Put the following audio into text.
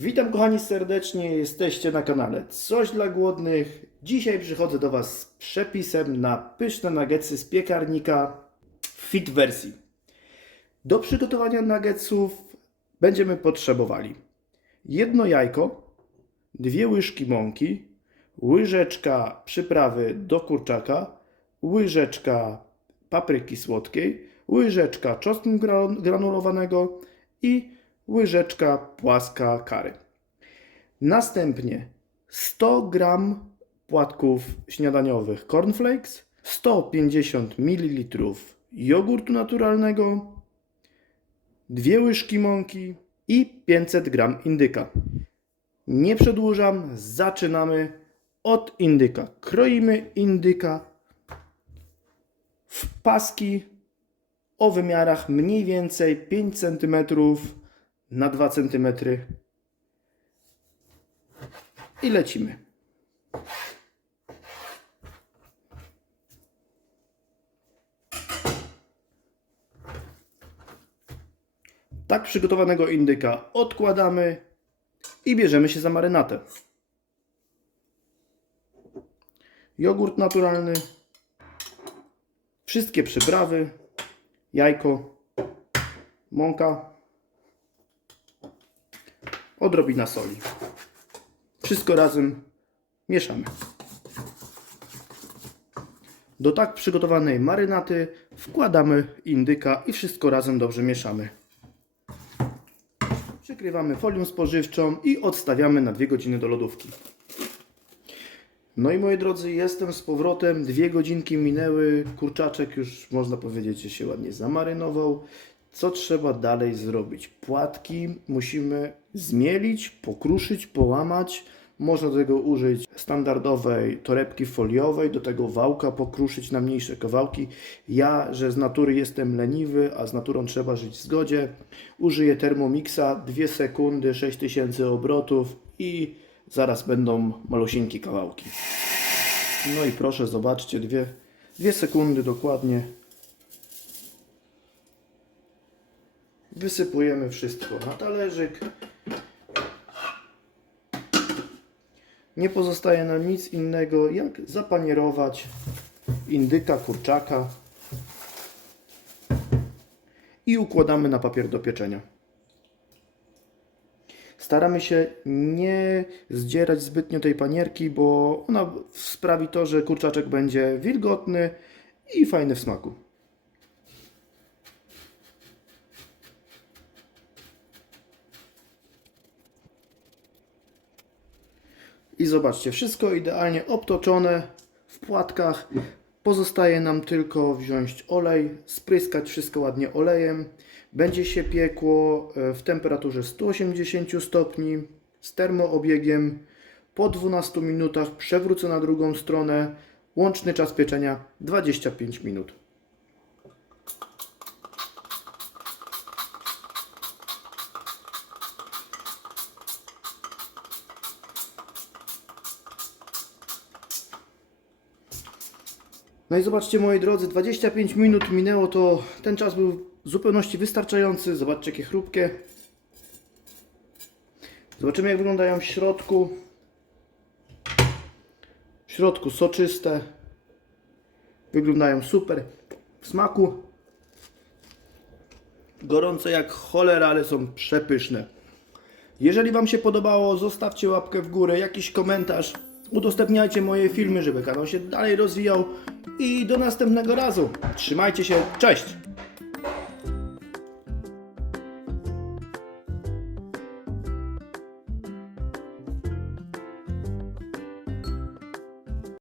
Witam kochani serdecznie, jesteście na kanale Coś dla Głodnych. Dzisiaj przychodzę do Was z przepisem na pyszne nuggetsy z piekarnika w fit wersji. Do przygotowania nuggetsów będziemy potrzebowali jedno jajko, 2 łyżki mąki, łyżeczka przyprawy do kurczaka, łyżeczka papryki słodkiej, łyżeczka czosnku granulowanego i łyżeczka płaska curry. Następnie 100 g płatków śniadaniowych cornflakes, 150 ml jogurtu naturalnego, 2 łyżki mąki i 500 g indyka. Nie przedłużam, zaczynamy od indyka. Kroimy indyka w paski o wymiarach mniej więcej 5 cm na 2 cm i lecimy. Tak przygotowanego indyka odkładamy i bierzemy się za marynatę. Jogurt naturalny, wszystkie przyprawy, jajko, mąka, odrobina soli. Wszystko razem mieszamy. Do tak przygotowanej marynaty wkładamy indyka i wszystko razem dobrze mieszamy. Przykrywamy folią spożywczą i odstawiamy na 2 godziny do lodówki. No i moi drodzy, jestem z powrotem. 2 godzinki minęły. Kurczaczek już można powiedzieć, że się ładnie zamarynował. Co trzeba dalej zrobić? Płatki musimy zmielić, pokruszyć, połamać. Można do tego użyć standardowej torebki foliowej, do tego wałka pokruszyć na mniejsze kawałki. Ja, że z natury jestem leniwy, a z naturą trzeba żyć w zgodzie, użyję Thermomixa, 2 sekundy, 6000 obrotów i zaraz będą malusieńkie kawałki. No i proszę, zobaczcie, 2 sekundy dokładnie. Wysypujemy wszystko na talerzyk. Nie pozostaje nam nic innego, jak zapanierować indyka, kurczaka i układamy na papier do pieczenia. Staramy się nie zdzierać zbytnio tej panierki, bo ona sprawi to, że kurczaczek będzie wilgotny i fajny w smaku. I zobaczcie, wszystko idealnie obtoczone w płatkach. Pozostaje nam tylko wziąć olej, spryskać wszystko ładnie olejem. Będzie się piekło w temperaturze 180 stopni z termoobiegiem. Po 12 minutach przewrócę na drugą stronę. Łączny czas pieczenia 25 minut. No i zobaczcie, moi drodzy, 25 minut minęło, to ten czas był w zupełności wystarczający. Zobaczcie, jakie chrupkie. Zobaczymy, jak wyglądają w środku. W środku soczyste. Wyglądają super. W smaku gorące jak cholera, ale są przepyszne. Jeżeli Wam się podobało, zostawcie łapkę w górę, jakiś komentarz. Udostępniajcie moje filmy, żeby kanał się dalej rozwijał. I do następnego razu. Trzymajcie się. Cześć!